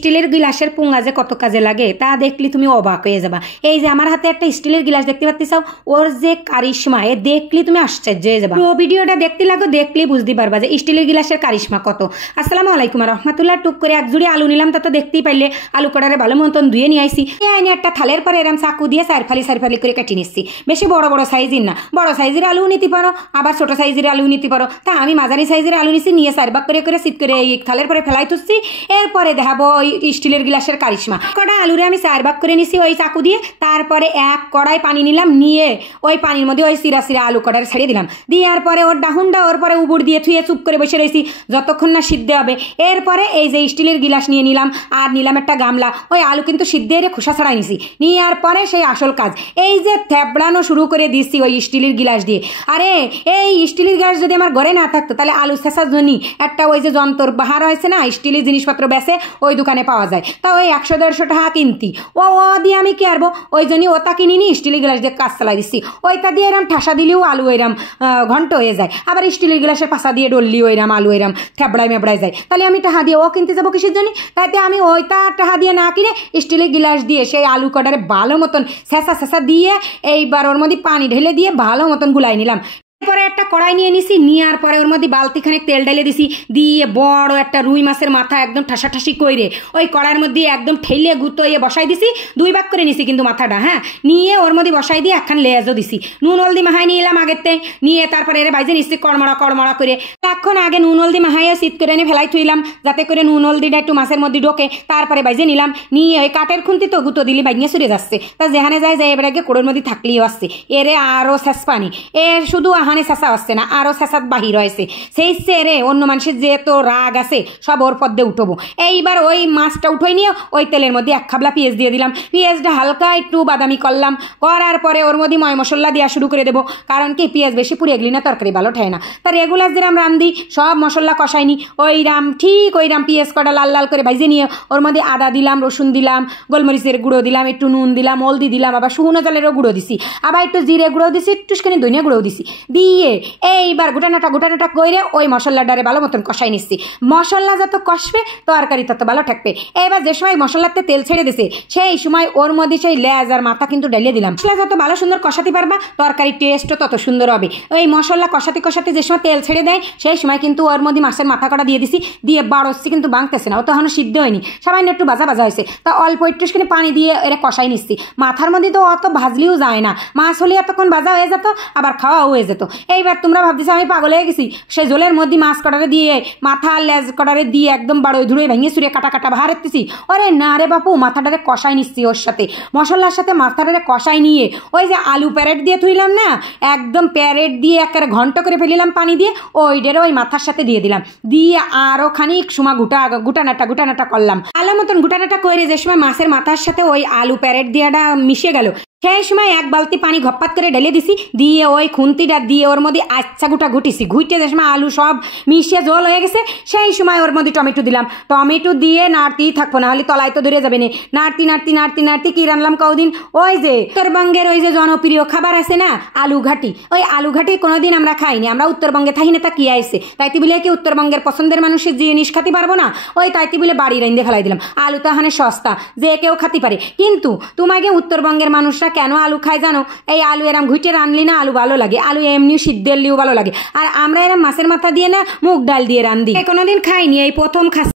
স্টিলের গিলাসের পুঙ্গা যে কত কাজে লাগে তা দেখলি তুমি অবাক হয়ে যাবা। এই যে আমার হাতে একটা স্টিলের গিলাস দেখতে পাচ্ছি, ওর যে কারিশমা এ দেখলি তুমি আশ্চর্য হয়ে যাবা। ভিডিওটা দেখতে লাগো, দেখলেই বুঝতে পারবা যে স্টিলের গিলাসের কারিশমা কত। আসসালামু আলাইকুম রহমতুল্লাহ। টুক করে এক জুড়ি আলু নিলাম, তা তো দেখতেই পাইলে আলু কড়ারে ভালো মতন ধুয়ে নিয়ে আইসি। এনে একটা থালের পরে এরম চাকু দিয়ে চার ফালি করে কেটে নিচ্ছি। বেশি বড় বড় সাইজের না, বড় সাইজের আলু নিতে পারো, আবার ছোট সাইজের আলু নিতে পারো। তা আমি মাঝারি সাইজের আলু নিচ্ছি, নিয়ে চার ভাগ করে সিট করে এই থালের পরে ফেলাই তুলছি। এরপরে দেখাবো ওই স্টিলের গিলাসের কারিশমা। কড়া আলুরে আমি চার ভাগ করে নিছি ওই চাকু দিয়ে। তারপরে এক কড়াই পানি নিলাম, নিয়ে ওই পানির মধ্যে ওই সিরা আলু কড়ারে ছেড়ে দিলাম। দেওয়ার পরে ওর ডাহুনটা ওর পরে উবুর দিয়ে থুয়ে চুপ করে বসে রয়েছি যতক্ষণ না সিদ্ধ হবে। এরপরে এই যে স্টিলের গিলাস নিয়ে নিলাম, আর নিলাম একটা গামলা। ওই আলু কিন্তু সিদ্ধ এর খোসা ছাড়াই নিছি। নেওয়ার পরে সেই আসল কাজ, এই যে থেবড়ানো শুরু করে দিচ্ছি ওই স্টিলের গিলাস দিয়ে। আরে এই স্টিলের গিলাস যদি আমার ঘরে না থাকতো তাহলে আলু ছেঁচার জন্য একটা ওই যে যন্ত্র বাহার হয়েছে না, স্টিলের জিনিসপত্র বেচে ওই দোকানে পাওয়া যায়, তা ওই 100-150 টাকা কিনতি। ও দিয়ে আমি কি আরবো, ওই জন্য ওটা কিনিনি, স্টিলের গিলাস দিয়ে কাজ চালাই দিচ্ছি। ওইটা দিয়ে এরম ঠাসা দিলেও আলু এরম ঘন্ট হয়ে যায়। আবার স্টিলের গিলাসের পাশা দিয়ে ডললি ওইরাম আলু এরম থেবড়ায় মেবড়ায় যায়। তাহলে আমি টাকা দিয়ে ও কিনতে যাবো কিসের জন্য? তাইতে আমি ওইটা টাকা দিয়ে না কিনে স্টিলের গিলাস দিয়ে সেই আলু কটারে ভালো মতন ছেঁচা দিয়ে এইবার ওর মধ্যে পানি ঢেলে দিয়ে ভালো মতন গুলাই নিলাম। পরে একটা কড়াই নিয়ে নিছি, নেওয়ার পরে ওর মধ্যে বালতিখানেক তেল ঢেলে দিছি। দিয়ে বড় একটা রুই মাছের মাথা একদম ঠাসাঠাসি কইরে ওই কড়াইয়ের মধ্যে একদম ঠেলে গুতোয়ে বসাই দিছি। 2 ভাগ করে নিছি কিন্তু মাথাটা, হ্যাঁ, নিয়ে ওর মধ্যে বসাই দিয়ে একখান লেজও দিছি। নুন হলদি মাহাই নিয়ে এলাম আগের থেকে, নিয়ে তারপরে এর বাইজে নিচ্ছি কড়মড়া করে। এখন আগে নুন হলদি মাহাইয়া শীত করে এনে ফেলাই থুইলাম যাতে করে নুন হলদিটা একটু মাছের মধ্যে ঢোকে। তারপরে বাইজে নিলাম, নিয়ে ওই কাঠের খুন্তি তো গুতো দিলি বাইঙে সরে যাচ্ছে। তা যেখানে যায় এবার আগে কোড়োর মধ্যে থাকলেও আসছে। এরে আরও শেষ পানি, এর শুধু চেঁচা আসছে না, আরো চেঁচাত বাহির হয়েছে। সেই সেরে অন্য মানুষের যে তো রাগ আছে সব ওর পদ্মে উঠবো। এইবার ওই মাছটা উঠোই নিয়ে ওই তেলের মধ্যে এক খাবলা পেঁয়াজ দিয়ে দিলাম। পেঁয়াজটা হালকা একটু বাদামি করলাম, করার পরে ওর মধ্যে ময় মশলা দেওয়া শুরু করে দেবো। কারণ কি পেঁয়াজ বেশি পুড়ে গেলি না তরকারি ভালো ঠায় না। তা রেগুলার যেরাম রান্ধি সব মশলা কষাইনি, ওইরাম ঠিক ওইরাম পেঁয়াজ কটা লাল লাল করে ভাইজে নিয়ে ওর মধ্যে আদা দিলাম, রসুন দিলাম, গোলমরিচের গুঁড়ো দিলাম, একটু নুন দিলাম, হলদি দিলাম, আবার শুকনো চালেরও গুঁড়ো দিছি, আবার একটু জিরে গুঁড়ো দিছি, একটুখানি ধনিয়া গুঁড়ো দিছি। দিয়ে এইবার গোটানাটা করে ওই মশলাটারে ভালো মতন কষাই নিচ্ছি। মশলা যত কষবে তরকারি তত ভালো থাকবে। এবার যে সময় মশলাতে তেল ছেড়ে দিছে সেই সময় ওর মধ্যে সেই লেজ আর মাথা কিন্তু ডালিয়ে দিলাম। মশলা যত ভালো সুন্দর কষাতে পারবা তরকারির টেস্টও তত সুন্দর হবে। ওই মশলা কষাতে যে সময় তেল ছেড়ে দেয় সেই সময় কিন্তু ওর মধ্যে মাছের মাথা কটা দিয়ে দিছি। দিয়ে বাড়ছি কিন্তু বাংতেছে না, ও তো এখনো সিদ্ধ হয়নি, সামান্য একটু ভাজা হয়েছে। তা অল্প একটুখানি পানি দিয়ে এরা কষাই নিচ্ছি। মাথার মধ্যে তো অত ভাজলেও যায় না, মাছ হলে এতক্ষণ ভাজা হয়ে যেত, আবার খাওয়াও হয়ে যেত। এইবার তোমরা ভাবতেছি আমি পাগল হয়ে গেছি, সে জলের মধ্যে মাছ কটারে দিয়ে মাথা লেজ কটারে দিয়ে একদম বড় ধুয়ে ভেঙে সুরে কাটা বাহার এসতেছি। ওরে না রে বাপু, মাথাটারে কষাই নিচ্ছি ওর সাথে, মশলার সাথে মাথাটারে কষাই নিয়ে ওই যে আলু প্যারেট দিয়ে থুইলাম না, একদম প্যারেট দিয়ে একেবারে ঘন্ট করে ফেলিলাম পানি দিয়ে, ওইটারে ওই মাথার সাথে দিয়ে দিলাম। দিয়ে আরও খানিক সময় গুটানাটা করলাম। আলো মতন গুটানাটা করে যে সময় মাছের মাথার সাথে ওই আলু প্যারেট দিয়েটা মিশে গেল সেই সময় এক বালতি পানি ঘপ্পাত করে ঢেলে দিছি। দিয়ে ওই খুন্তিটা দিয়ে ওর মধ্যে আচ্ছা ঘুটিছি। ঘুইটে যে সময় আলু সব মিশিয়ে জল হয়ে গেছে সেই সময় ওর মধ্যে টমেটো দিলাম। টমেটো দিয়ে নাড়তেই থাকবো, না হলে তলায় তো ধরে যাবে না। নাড়তি কি রানলাম কদিন, ওই যে উত্তরবঙ্গের ওই যে জনপ্রিয় খাবার আছে না আলু ঘাটি, ওই আলু ঘাটি কোনোদিন আমরা খাইনি। আমরা উত্তরবঙ্গে থাকি না, তা কি আইসে তাইতে বলে কি উত্তরবঙ্গের পছন্দের মানুষের জিনিস খাতে পারবো না? ওই তাইতে বলে বাড়ি রাইন্দে ফেলাই দিলাম। আলু তো হানে সস্তা, যে কেউ খাতে পারে। কিন্তু তোমাকে উত্তরবঙ্গের মানুষরা কেন আলু খায় জানো? এই আলু এরম ঘুইটে রানলি না আলু ভালো লাগে, আলু এমনি সিদ্ধেরলিও ভালো লাগে। আর আমরা এরম মাছের মাথা দিয়ে না মুগ ডাল দিয়ে রান্ধি, কোনোদিন খাইনি, এই প্রথম খাচ্ছি।